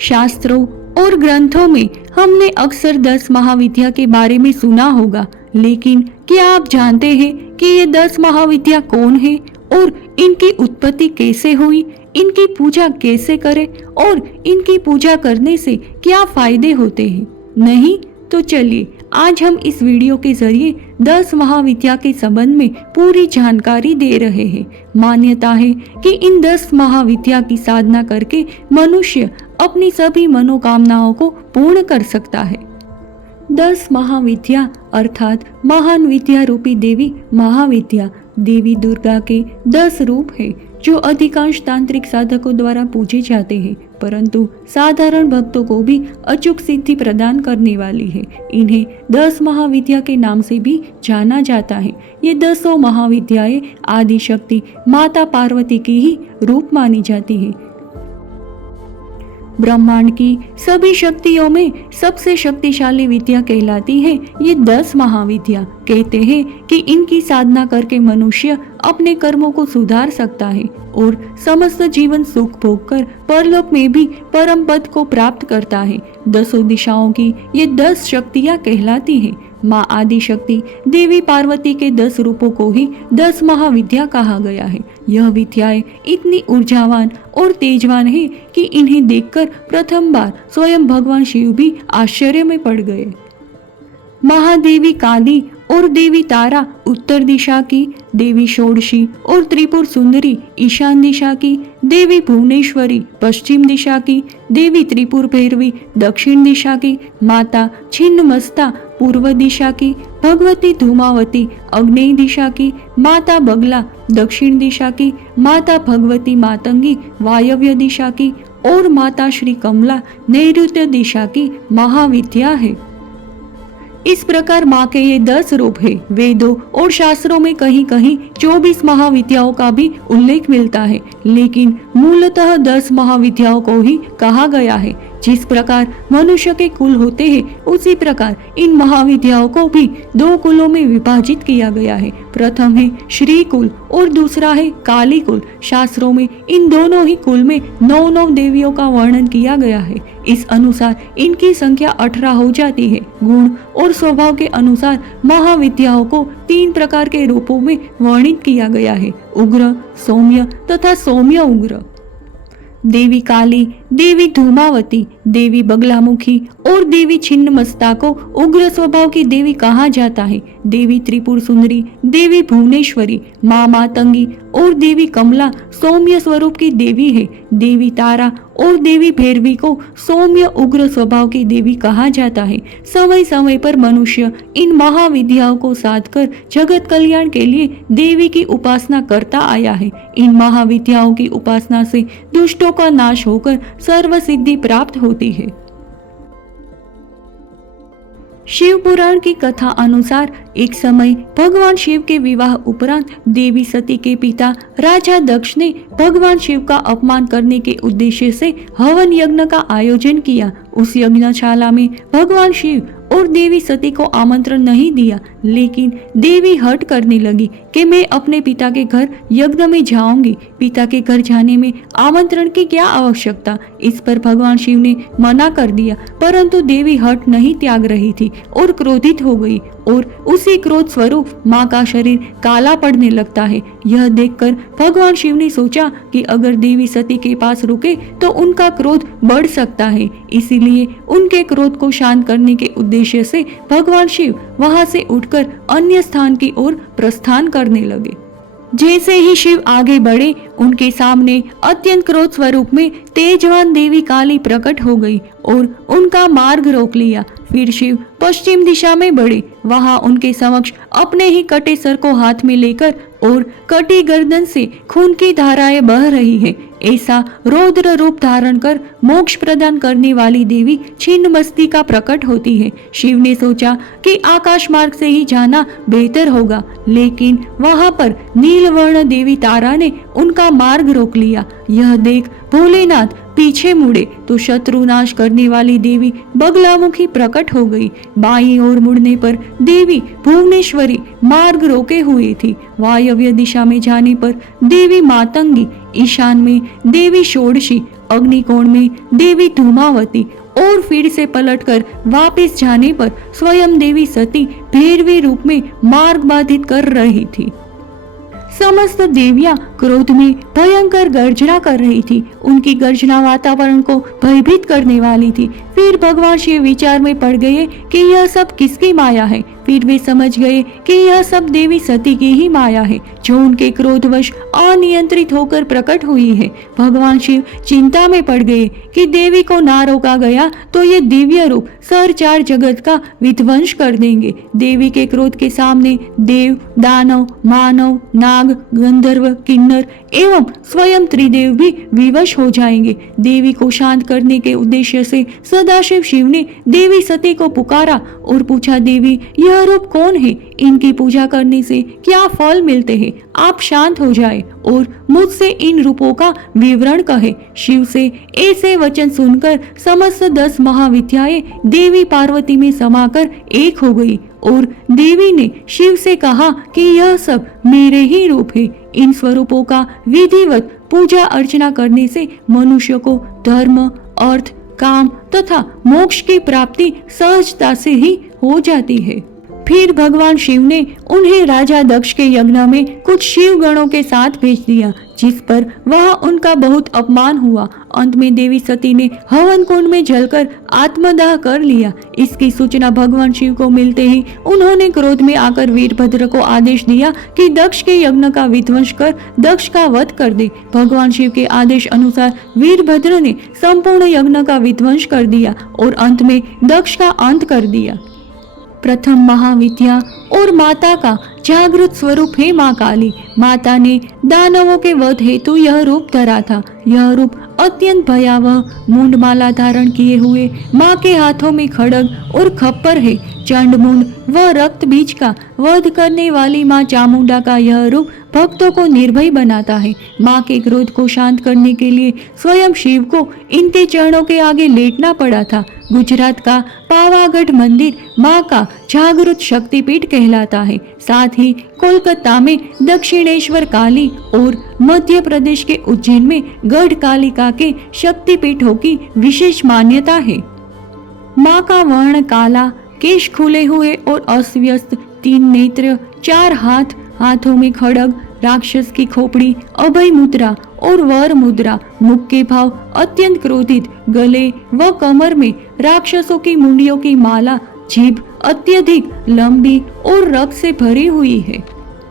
शास्त्रों और ग्रंथों में हमने अक्सर 10 महाविद्या के बारे में सुना होगा, लेकिन क्या आप जानते हैं कि ये 10 महाविद्या कौन है और इनकी उत्पत्ति कैसे हुई, इनकी पूजा कैसे करें और इनकी पूजा करने से क्या फायदे होते हैं? नहीं तो चलिए आज हम इस वीडियो के जरिए 10 महाविद्या के संबंध में पूरी जानकारी दे रहे हैं। मान्यता है कि इन 10 महाविद्या की साधना करके मनुष्य अपनी सभी मनोकामनाओं को पूर्ण कर सकता है। 10 महाविद्या अर्थात महान विद्या रूपी देवी महाविद्या देवी दुर्गा के 10 रूप हैं जो अधिकांश तांत्रिक साधकों द्वारा पूजे जाते हैं, परंतु साधारण भक्तों को भी अचूक सिद्धि प्रदान करने वाली है। इन्हें 10 महाविद्या के नाम से भी जाना जाता है। ये 10 महाविद्याएं आदि शक्ति माता पार्वती की ही रूप मानी जाती है। ब्रह्मांड की सभी शक्तियों में सबसे शक्तिशाली विद्या कहलाती है ये 10 महाविद्या। कहते हैं कि इनकी साधना करके मनुष्य अपने कर्मों को सुधार सकता है और समस्त जीवन सुख भोग कर परलोक में भी परम पद को प्राप्त करता है। 10 दिशाओं की ये 10 शक्तियां कहलाती हैं। माँ आदि शक्ति देवी पार्वती के 10 रूपों को ही 10 महाविद्या कहा गया है। यह विद्याएं इतनी ऊर्जावान और तेजवान है कि इन्हें देखकर प्रथम बार स्वयं भगवान शिव भी आश्चर्य में पड़ गए। महादेवी काली और देवी तारा उत्तर दिशा की, देवी षोडशी और त्रिपुर सुंदरी ईशान दिशा की, देवी भुवनेश्वरी पश्चिम दिशा की, देवी त्रिपुर भैरवी दक्षिण दिशा की, माता छिन्नमस्ता पूर्व दिशा की, भगवती धूमावती अग्नेय दिशा की, माता बगला दक्षिण दिशा की, माता भगवती मातंगी वायव्य दिशा की और माता श्री कमला नैऋत्य दिशा की महाविद्या है। इस प्रकार माँ के ये 10 रूप है। वेदों और शास्त्रों में कहीं कहीं 24 महाविद्याओं का भी उल्लेख मिलता है, लेकिन मूलतः 10 महाविद्याओं को ही कहा गया है। जिस प्रकार मनुष्य के कुल होते हैं, उसी प्रकार इन महाविद्याओं को भी 2 कुलों में विभाजित किया गया है। प्रथम है श्री कुल और दूसरा है काली कुल। शास्त्रों में इन दोनों ही कुल में 9 देवियों का वर्णन किया गया है। इस अनुसार इनकी संख्या 18 हो जाती है। गुण और स्वभाव के अनुसार महाविद्याओं को 3 प्रकार के रूपों में वर्णित किया गया है, उग्र, सौम्य तथा सौम्य उग्र। देवी काली, देवी धूमावती, देवी बगलामुखी और देवी छिन्नमस्ता को उग्र स्वभाव की देवी कहा जाता है। देवी त्रिपुर सुंदरी, देवी भुवनेश्वरी, माँ मातंगी और देवी कमला सौम्य स्वरूप की देवी है। देवी तारा और देवी भैरवी को सौम्य उग्र स्वभाव की देवी कहा जाता है। समय समय पर मनुष्य इन महाविद्याओं को साधकर जगत कल्याण के लिए देवी की उपासना करता आया है। इन महाविद्याओं की उपासना से दुष्टों का नाश होकर सर्व सिद्धि प्राप्त होती है। शिव पुराण की कथा अनुसार एक समय भगवान शिव के विवाह उपरांत देवी सती के पिता राजा दक्ष ने भगवान शिव का अपमान करने के उद्देश्य से हवन यज्ञ का आयोजन किया। उस यज्ञशाला में भगवान शिव और देवी सती को आमंत्रण नहीं दिया, लेकिन देवी हट करने लगी कि मैं अपने पिता के घर यज्ञ में जाऊंगी। पिता के घर जाने में आमंत्रण की क्या आवश्यकता? इस पर भगवान शिव ने मना कर दिया, परंतु देवी हट नहीं त्याग रही थी और क्रोधित हो गई और उसी क्रोध स्वरूप माँ का शरीर काला पड़ने लगता है। यह देखकर भगवान शिव ने सोचा कि अगर देवी सती के पास रुके तो उनका क्रोध बढ़ सकता है, इसीलिए उनके क्रोध को शांत करने के उद्देश्य से भगवान शिव वहां से उठकर अन्य स्थान की ओर प्रस्थान करने लगे। जैसे ही शिव आगे बढ़े, उनके सामने अत्यंत क्रोध स्वरूप में तेजवान देवी काली प्रकट हो गई और उनका मार्ग रोक लिया। फिर शिव पश्चिम दिशा में बढ़े। वहां उनके समक्ष अपने ही कटे सर को हाथ में लेकर और कटी गर्दन से खून की धाराएं बह रही है, ऐसा रौद्र रूप धारण कर मोक्ष प्रदान करने वाली देवी छिन्नमस्ती का प्रकट होती है। शिव ने सोचा कि आकाश मार्ग से ही जाना बेहतर होगा, लेकिन वहां पर नीलवर्ण देवी तारा ने उनका मार्ग रोक लिया। यह देख भोलेनाथ पीछे मुड़े तो शत्रु नाश करने वाली देवी बगलामुखी प्रकट हो गई। बाईं ओर मुड़ने पर देवी भुवनेश्वरी मार्ग रोके हुए थी। वायव्य दिशा में जाने पर देवी मातंगी, ईशान में देवी षोडशी अग्निकोण में देवी धूमावती और फिर से पलटकर वापस जाने पर स्वयं देवी सती भैरवी रूप में मार्ग बाधित कर रही थी। समस्त देवियां क्रोध में भयंकर गर्जना कर रही थी। उनकी गर्जना वातावरण को भयभीत करने वाली थी। फिर भगवान शिव विचार में पड़ गए कि यह सब किसकी माया है। फिर वे समझ गए कि यह सब देवी सती की ही माया है, जो उनके क्रोधवश अनियंत्रित होकर प्रकट हुई है। भगवान शिव चिंता में पड़ गए कि देवी को ना रोका गया तो ये दिव्य रूप सर चार जगत का विध्वंस कर देंगे। देवी के क्रोध के सामने देव, दानव, मानव, नाग, गंधर्व, किन्नर एवं स्वयं त्रिदेव भी विवश हो जाएंगे। देवी को शांत करने के उद्देश्य से सदाशिव शिव ने देवी सती को पुकारा और पूछा, देवी यह रूप कौन है? इनकी पूजा करने से क्या फल मिलते हैं? आप शांत हो जाए और मुझसे इन रूपों का विवरण कहे। शिव से ऐसे वचन सुनकर समस्त 10 महाविद्याएं देवी पार्वती में समाकर एक हो गई और देवी ने शिव से कहा कि यह सब मेरे ही रूप है। इन स्वरूपों का विधिवत पूजा अर्चना करने से मनुष्य को धर्म, अर्थ, काम तथा मोक्ष की प्राप्ति सहजता से ही हो जाती है। फिर भगवान शिव ने उन्हें राजा दक्ष के यज्ञ में कुछ शिव गणों के साथ भेज दिया, जिस पर वह उनका बहुत अपमान हुआ। अंत में देवी सती ने हवन कुंड में जलकर आत्मदाह कर लिया। इसकी सूचना भगवान शिव को मिलते ही उन्होंने क्रोध में आकर वीरभद्र को आदेश दिया कि दक्ष के यज्ञ का विध्वंस कर दक्ष का वध कर दे। भगवान शिव के आदेश अनुसार वीरभद्र ने संपूर्ण यज्ञ का विध्वंस कर दिया और अंत में दक्ष का अंत कर दिया। प्रथम महाविद्या और माता का जागृत स्वरूप है माँ काली। माता ने दानवों के वध हेतु यह रूप धरा था। यह रूप अत्यंत भयावह मुंडमाला धारण किए हुए, माँ के हाथों में खड्ग और खप्पर है। चंडमुंड व रक्त बीज का वध करने वाली माँ चामुंडा का यह रूप भक्तों को निर्भय बनाता है। माँ के क्रोध को शांत करने के लिए स्वयं शिव को इनके चरणों के आगे लेटना पड़ा था। गुजरात का पावागढ़ मंदिर माँ का जागृत शक्तिपीठ कहलाता है। साथ ही कोलकाता में दक्षिणेश्वर काली और मध्य प्रदेश के उज्जैन में गढ़ कालिका के शक्तिपीठों की विशेष मान्यता है। माँ का वर्ण काला, केश खुले हुए और अस्त व्यस्त, 3 नेत्र, 4 हाथ, हाथों में खड्ग, राक्षस की खोपड़ी, अभय मुद्रा और वर मुद्रा, मुख के भाव अत्यंत क्रोधित, गले व कमर में राक्षसों की मुंडियों की माला, जीभ अत्यधिक लंबी और रक्त से भरी हुई है।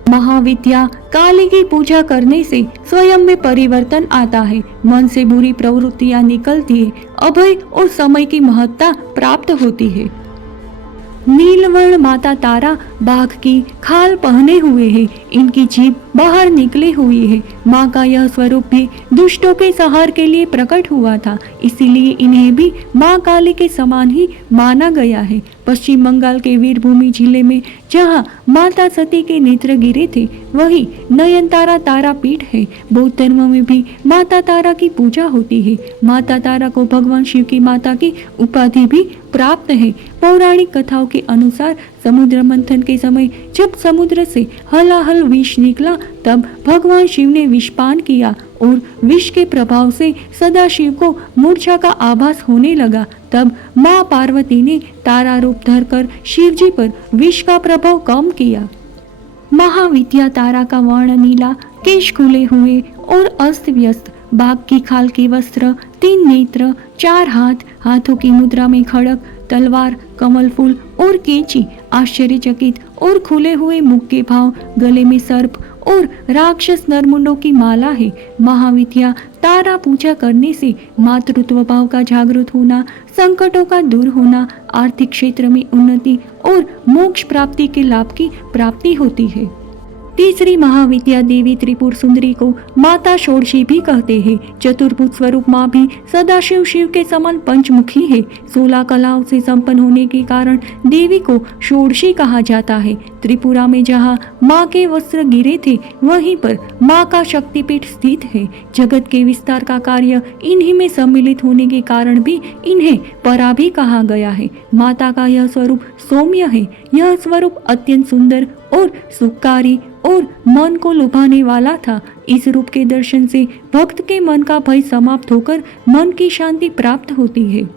महाविद्या काली की पूजा करने से स्वयं में परिवर्तन आता है, मन से बुरी प्रवृत्तियां निकलती है, अभय और समय की महत्ता प्राप्त होती है। नीलवर्ण माता तारा बाघ की खाल पहने हुए है, इनकी जीभ बाहर निकली हुई है। माँ का यह स्वरूप भी दुष्टों के संहार के लिए प्रकट हुआ था, इसीलिए इन्हें भी माँ काली के समान ही माना गया है। पश्चिम बंगाल के वीरभूमि जिले में जहाँ माता सती के नेत्र गिरे थे, वही नयनतारा तारा पीठ है। बौद्ध धर्म में भी माता तारा की पूजा होती है। माता तारा को भगवान शिव की माता की उपाधि भी प्राप्त है। पौराणिक कथाओं के अनुसार समुद्र मंथन के समय जब समुद्र से हलाहल विष निकला, तब भगवान शिव ने विषपान किया और विष के प्रभाव से सदाशिव को मूर्छा का आभास होने लगा। तब माँ पार्वती ने तारा रूप धरकर शिवजी पर विष का प्रभाव कम किया। महाविद्या तारा का वर्ण नीला, केश खुले हुए और अस्त व्यस्त, बाघ की खाल के वस्त्र, 3 नेत्र, 4 हाथ, हाथों की मुद्रा में खड्ग, तलवार, कमल फूल और कैंची, आश्चर्यचकित और खुले हुए मुख के भाव, गले में सर्प और राक्षस नरमुंडों की माला है। महाविद्या तारा पूजा करने से मातृत्व भाव का जागृत होना, संकटों का दूर होना, आर्थिक क्षेत्र में उन्नति और मोक्ष प्राप्ति के लाभ की प्राप्ति होती है। तीसरी महाविद्या देवी त्रिपुर सुंदरी को माता षोडशी भी कहते हैं। चतुर्भुज स्वरूप माँ भी सदाशिव शिव के समान पंचमुखी है। 16 कलाओं से संपन्न होने के कारण देवी को षोडशी कहा जाता है। त्रिपुरा में जहाँ माँ के वस्त्र गिरे थे, वहीं पर माँ का शक्तिपीठ स्थित है। जगत के विस्तार का कार्य इन्हीं में सम्मिलित होने के कारण भी इन्हें परा भी कहा गया है। माता का यह स्वरूप सौम्य है। यह स्वरूप अत्यंत सुंदर और सुखकारी और मन को लुभाने वाला था। इस रूप के दर्शन से भक्त के मन का भय समाप्त होकर मन की शांति प्राप्त होती है।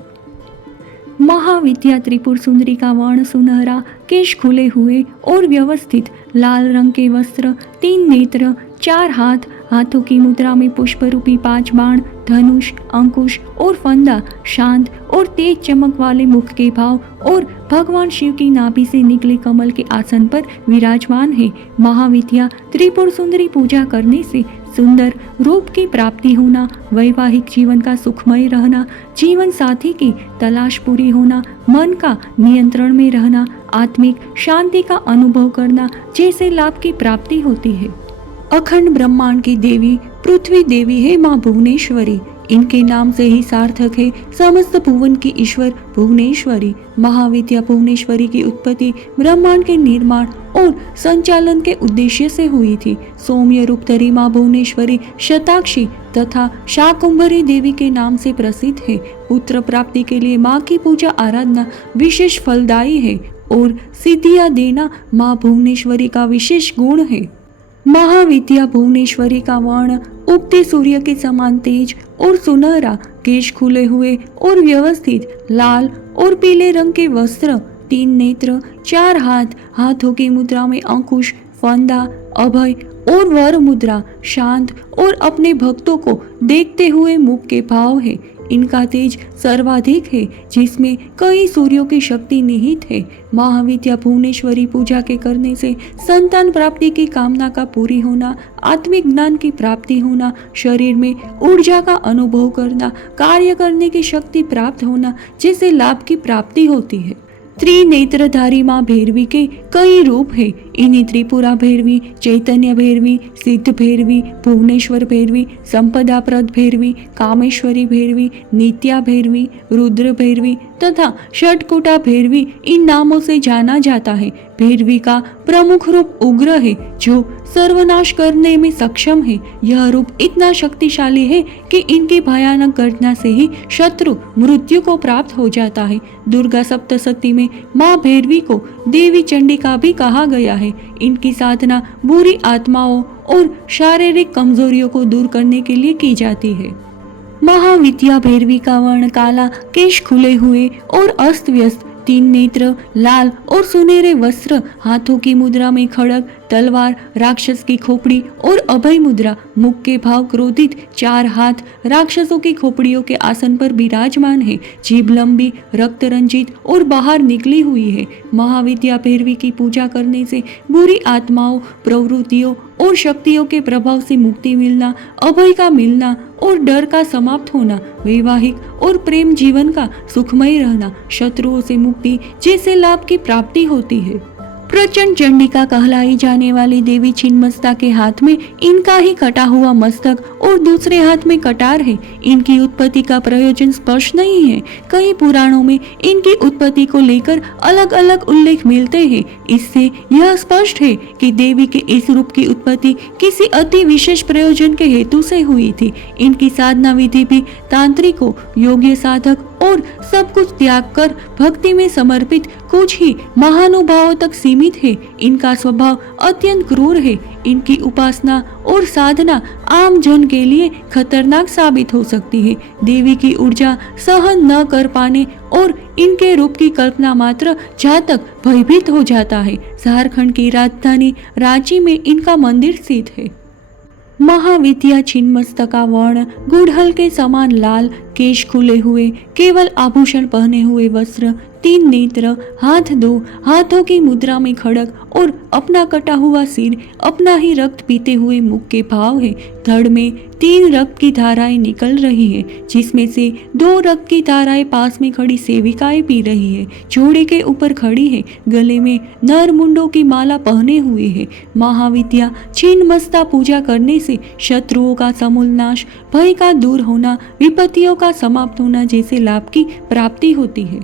महाविद्या त्रिपुर सुंदरी का वर्ण सुनहरा, केश खुले हुए और व्यवस्थित, लाल रंग के वस्त्र, 3 नेत्र, 4 हाथ, हाथों की मुद्रा में पुष्प रूपी 5 बाण, धनुष, अंकुश और फंदा, शांत और तेज चमक वाले मुख के भाव और भगवान शिव की नाभि से निकले कमल के आसन पर विराजमान है। महाविद्या त्रिपुर सुंदरी पूजा करने से सुंदर रूप की प्राप्ति होना, वैवाहिक जीवन का सुखमय रहना, जीवन साथी की तलाश पूरी होना, मन का नियंत्रण में रहना, आत्मिक शांति का अनुभव करना जैसे लाभ की प्राप्ति होती है। अखंड ब्रह्मांड की देवी पृथ्वी देवी है माँ भुवनेश्वरी। इनके नाम से ही सार्थक है समस्त भुवन की ईश्वर भुवनेश्वरी। महाविद्या भुवनेश्वरी की उत्पत्ति ब्रह्मांड के निर्माण और संचालन के उद्देश्य से हुई थी। सौम्य रूप धरी माँ भुवनेश्वरी शताक्षी तथा शाकुंभरी देवी के नाम से प्रसिद्ध है। पुत्र प्राप्ति के लिए माँ की पूजा आराधना विशेष फलदायी है और सिद्धियां देना माँ भुवनेश्वरी का विशेष गुण है। महाविद्या भुवनेश्वरी का वर्ण उगते सूर्य के समान तेज और सुनहरा, केश खुले हुए और व्यवस्थित, लाल और पीले रंग के वस्त्र, 3 नेत्र, 4 हाथ, हाथों की मुद्रा में अंकुश, फंदा, अभय और वर मुद्रा, शांत और अपने भक्तों को देखते हुए मुख के भाव है। इनका तेज सर्वाधिक है जिसमें कई सूर्यों की शक्ति निहित है। महाविद्या भुवनेश्वरी पूजा के करने से संतान प्राप्ति की कामना का पूरी होना, आत्मिक ज्ञान की प्राप्ति होना, शरीर में ऊर्जा का अनुभव करना, कार्य करने की शक्ति प्राप्त होना जैसे लाभ की प्राप्ति होती है। त्रिनेत्रधारी माँ भैरवी के कई रूप है। इन्हीं त्रिपुरा भैरवी, चैतन्य भैरवी, सिद्ध भैरवी, भुवनेश्वर भैरवी, संपदाप्रद भैरवी, कामेश्वरी भैरवी, नित्या भैरवी, रुद्र भैरवी तथा षटकुटा भैरवी इन नामों से जाना जाता है। भैरवी का प्रमुख रूप उग्र है जो सर्वनाश करने में सक्षम है। यह रूप इतना शक्तिशाली है कि इनकी भयानक गर्जना से ही शत्रु मृत्यु को प्राप्त हो जाता है। दुर्गा सप्तशती में माँ भैरवी को देवी चंडिका भी कहा गया है। इनकी साधना बुरी आत्माओं और शारीरिक कमजोरियों को दूर करने के लिए की जाती है। महाविद्या भैरवी का वर्ण काला, केश खुले हुए और अस्त व्यस्त, 3 नेत्र, लाल और सुनहरे वस्त्र, हाथों की मुद्रा में खड़ग, तलवार, राक्षस की खोपड़ी और अभय मुद्रा, मुख के भाव क्रोधित, 4 हाथ, राक्षसों की खोपड़ियों के आसन पर विराजमान है, जीभ लंबी, रक्त रंजित और बाहर निकली हुई है। महाविद्या भैरवी की पूजा करने से बुरी आत्माओं, प्रवृत्तियों और शक्तियों के प्रभाव से मुक्ति मिलना, अभय का मिलना और डर का समाप्त होना, वैवाहिक और प्रेम जीवन का सुखमय रहना, शत्रुओं से मुक्ति जैसे लाभ की प्राप्ति होती है। प्रचंड चंडिका कहलाई जाने वाली देवी छिन्नमस्ता के हाथ में इनका ही कटा हुआ मस्तक और दूसरे हाथ में कटार है। इनकी उत्पत्ति का प्रयोजन स्पष्ट नहीं है। कई पुराणों में इनकी उत्पत्ति को लेकर अलग अलग उल्लेख मिलते हैं। इससे यह स्पष्ट है कि देवी के इस रूप की उत्पत्ति किसी अति विशेष प्रयोजन के हेतु से हुई थी। इनकी साधना विधि भी तांत्रिकों, योग्य साधक और सब कुछ त्याग कर भक्ति में समर्पित कुछ ही महानुभावों तक सीमित है। इनका स्वभाव अत्यंत क्रूर है। इनकी उपासना और साधना आम जन के लिए खतरनाक साबित हो सकती है। देवी की ऊर्जा सहन न कर पाने और इनके रूप की कल्पना मात्र जातक भयभीत हो जाता है। झारखंड की राजधानी रांची में इनका मंदिर स्थित है। महाविद्या छिन्नमस्ता वर्ण गुड़हल के समान लाल, केश खुले हुए, केवल आभूषण पहने हुए वस्त्र, 3 नेत्र, हाथ 2, हाथों की मुद्रा में खड़ग और अपना कटा हुआ सिर, अपना ही रक्त पीते हुए मुख के भाव है। धड़ में 3 रक्त की धाराएं निकल रही है जिसमें से 2 रक्त की धाराएं पास में खड़ी सेविकाएं पी रही है। जोड़े के ऊपर खड़ी है, गले में नर मुंडों की माला पहने हुए है। महाविद्या छिन्नमस्ता पूजा करने से शत्रुओं का समूल नाश, भय का दूर होना, विपत्तियों का समाप्त होना जैसे लाभ की प्राप्ति होती है।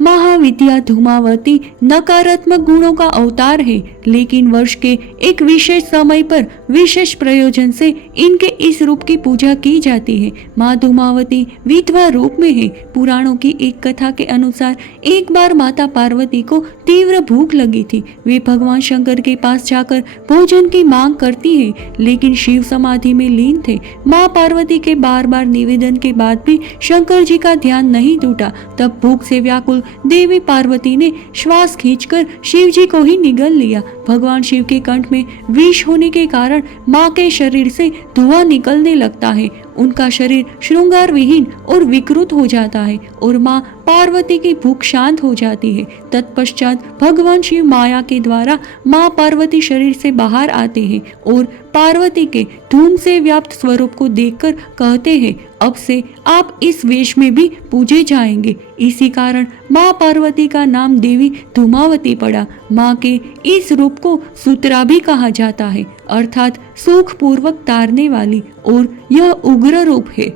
महाविद्या धूमावती नकारात्मक गुणों का अवतार है, लेकिन वर्ष के एक विशेष समय पर विशेष प्रयोजन से इनके इस रूप की पूजा की जाती है। माँ धूमावती विधवा रूप में है। पुराणों की एक कथा के अनुसार एक बार माता पार्वती को तीव्र भूख लगी थी। वे भगवान शंकर के पास जाकर भोजन की मांग करती है, लेकिन शिव समाधि में लीन थे। माँ पार्वती के बार बार निवेदन के बाद भी शंकर जी का ध्यान नहीं टूटा। तब भूख से व्याकुल देवी पार्वती ने श्वास खींचकर शिव जी को ही निगल लिया। भगवान शिव के कंठ में विष होने के कारण माँ के शरीर से धुआं निकलने लगता है। उनका शरीर श्रृंगार विहीन और विकृत हो जाता है और माँ पार्वती की भूख शांत हो जाती है। तत्पश्चात भगवान शिव माया के द्वारा माँ पार्वती शरीर से बाहर आते हैं और पार्वती के धूम से व्याप्त स्वरूप को देखकर कहते हैं, अब से आप इस वेश में भी पूजे जाएंगे। इसी कारण माँ पार्वती का नाम देवी धूमावती पड़ा। माँ के इस रूप को सूत्रा भी कहा जाता है, अर्थात सुख पूर्वक तारने वाली, और यह उग्र रूप है।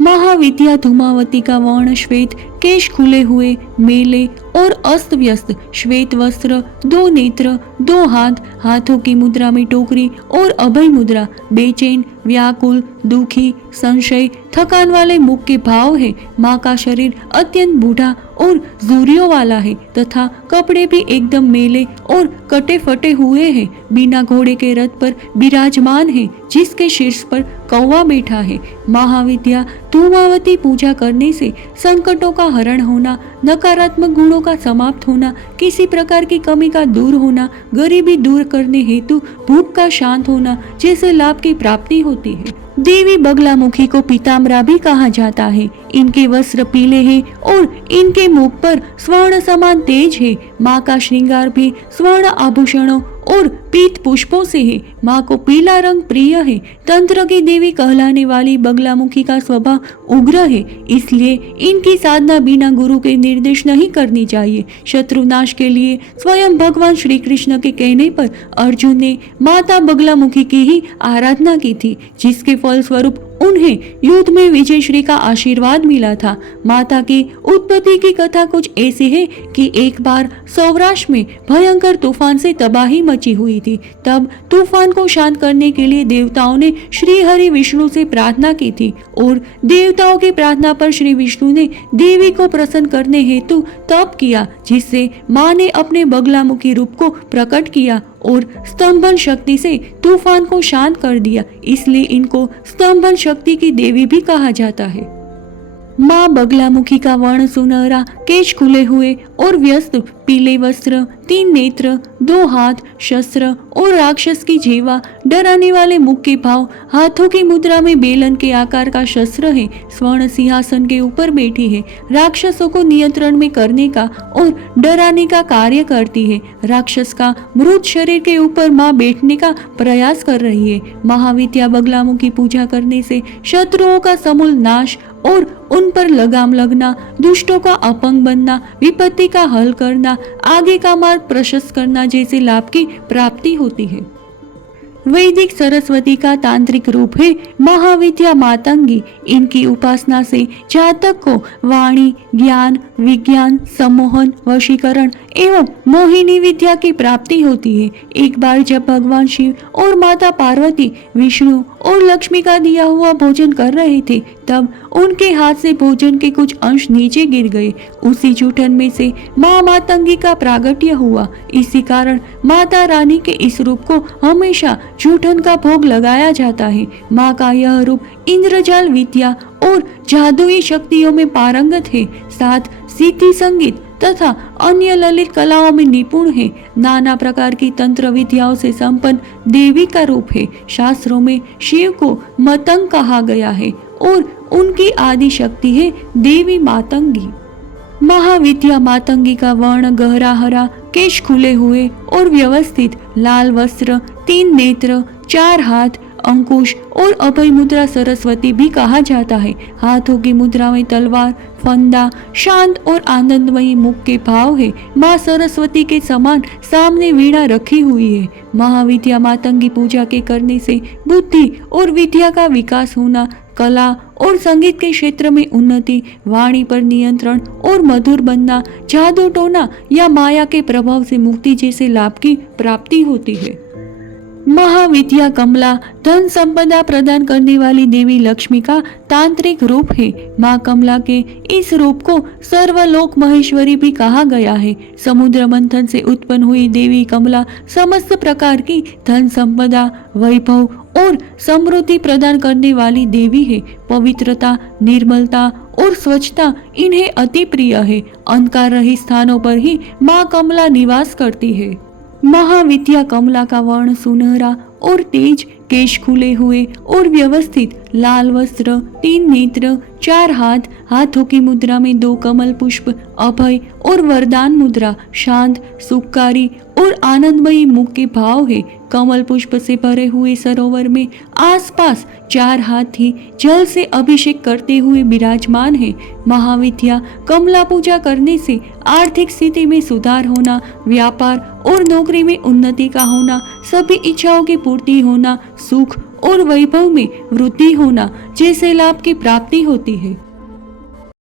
महाविद्या धूमावती का वर्ण श्वेत, केश खुले हुए, मेले और अस्त व्यस्त, श्वेत वस्त्र, 2 नेत्र, 2 हाथ, हाथों की मुद्रा में टोकरी और अभय मुद्रा, बेचैन, व्याकुल, दुखी, संशय, थकान वाले मुख के भाव है। माँ का शरीर अत्यंत बूढ़ा और झुर्रियों वाला है तथा कपड़े भी एकदम मेले और कटे फटे हुए हैं। बिना घोड़े के रथ पर विराजमान है, जिसके शीर्ष पर कौवा बैठा है। महाविद्या धूमावती पूजा करने से संकटों का हरण होना, नकारात्मक गुणों का समाप्त होना, किसी प्रकार की कमी का दूर होना, गरीबी दूर करने हेतु भूख का शांत होना जैसे लाभ की प्राप्ति होती है। देवी बगलामुखी को पीताम्बरा भी कहा जाता है। इनके वस्त्र पीले हैं और इनके मुख पर स्वर्ण समान तेज है। माँ का श्रृंगार भी स्वर्ण आभूषणों और पीत पुष्पों से है। माँ को पीला रंग प्रिय है। तंत्र की देवी कहलाने वाली बगलामुखी का स्वभाव उग्र है, इसलिए इनकी साधना बिना गुरु के निर्देश नहीं करनी चाहिए। शत्रुनाश के लिए स्वयं भगवान श्री कृष्ण के कहने पर अर्जुन ने माता बगलामुखी की ही आराधना की थी, जिसके फलस्वरूप उन्हें युद्ध में विजय श्री का आशीर्वाद मिला था। माता की उत्पत्ति की कथा कुछ ऐसी है कि एक बार सौराष्ट्र में भयंकर तूफान से तबाही मची हुई थी। तब तूफान को शांत करने के लिए देवताओं ने श्री हरि विष्णु से प्रार्थना की थी और देवताओं की प्रार्थना पर श्री विष्णु ने देवी को प्रसन्न करने हेतु तप किया, जिससे माँ ने अपने बगलामुखी रूप को प्रकट किया और स्तंभन शक्ति से तूफान को शांत कर दिया। इसलिए इनको स्तंभन शक्ति की देवी भी कहा जाता है। माँ बगलामुखी का वर्ण सुनहरा, केश खुले हुए और व्यस्त, पीले वस्त्र, 3 नेत्र, 2 हाथ, शस्त्र और राक्षस की जीवा, डराने वाले मुख के भाव, हाथों की मुद्रा में बेलन के आकार का शस्त्र है। स्वर्ण सिंहासन के ऊपर बैठी है। राक्षसों को नियंत्रण में करने का और डराने का कार्य करती है। राक्षस का मृत शरीर के ऊपर माँ बैठने का प्रयास कर रही है। महाविद्या बगलामुखी पूजा करने से शत्रुओं का समूल नाश और उन पर लगाम लगना, दुष्टों का अपंग बनना, विपत्ति का हल करना, आगे का मार्ग प्रशस्त करना जैसे लाभ की प्राप्ति होती है। वैदिक सरस्वती का तांत्रिक रूप है महाविद्या मातंगी। इनकी उपासना से जातक को वाणी, ज्ञान, विज्ञान, सम्मोहन, वशीकरण एवं मोहिनी विद्या की प्राप्ति होती है। एक बार जब भगवान शिव और माता पार्वती विष्णु और लक्ष्मी का दिया हुआ भोजन कर रहे थे, तब उनके हाथ से भोजन के कुछ अंश नीचे गिर गए। उसी जूठन में से माँ मातंगी का प्रागट्य हुआ। इसी कारण माता रानी के इस रूप को हमेशा जूठन का भोग लगाया जाता है। माँ का यह रूप इंद्रजाल विद्या और जादुई शक्तियों में पारंगत है, साथ सिद्धि संगीत तथा अन्य ललित कलाओं में निपुण है। नाना प्रकार की तंत्र विद्याओं से संपन्न देवी का रूप है। शास्त्रों में शिव को मतंग कहा गया है और उनकी आदि शक्ति है देवी मातंगी। महाविद्या मातंगी का वर्ण गहरा हरा, केश खुले हुए और व्यवस्थित, लाल वस्त्र, 3 नेत्र, 4 हाथ, अंकुश और अभय मुद्रा सरस्वती भी कहा जाता है। हाथों की मुद्रा में तलवार, फंदा, शांत और आनंदमयी मुख के भाव है। माँ सरस्वती के समान सामने वीणा रखी हुई है। महाविद्या मातंगी पूजा के करने से बुद्धि और विद्या का विकास होना कला और संगीत के क्षेत्र में उन्नति, वाणी पर नियंत्रण और मधुर बनना, जादू टोना या माया के प्रभाव से मुक्ति जैसे लाभ की प्राप्ति होती है। महाविद्या कमला धन संपदा प्रदान करने वाली देवी लक्ष्मी का तांत्रिक रूप है। माँ कमला के इस रूप को सर्वलोक महेश्वरी भी कहा गया है। समुद्र मंथन से उत्पन्न हुई देवी कमला समस्त प्रकार की धन संपदा, वैभव और समृद्धि प्रदान करने वाली देवी है। पवित्रता, निर्मलता और स्वच्छता इन्हें अति प्रिय है। अंधकार रहित स्थानों पर ही माँ कमला निवास करती है। महाविद्या कमला का वर्ण सुनहरा और तेज, केश खुले हुए और व्यवस्थित, लाल वस्त्र, 3 नेत्र, 4 हाथ, हाथों की मुद्रा में 2 कमल पुष्प, अभय और वरदान मुद्रा, शांत, सुखकारी और आनंदमयी मुख के भाव है। कमल पुष्प से भरे हुए सरोवर में आसपास 4 हाथी जल से अभिषेक करते हुए विराजमान है। महाविद्या कमला पूजा करने से आर्थिक स्थिति में सुधार होना, व्यापार और नौकरी में उन्नति का होना, सभी इच्छाओं की पूर्ति होना, सुख और वैभव में वृद्धि होना जैसे लाभ की प्राप्ति होती है।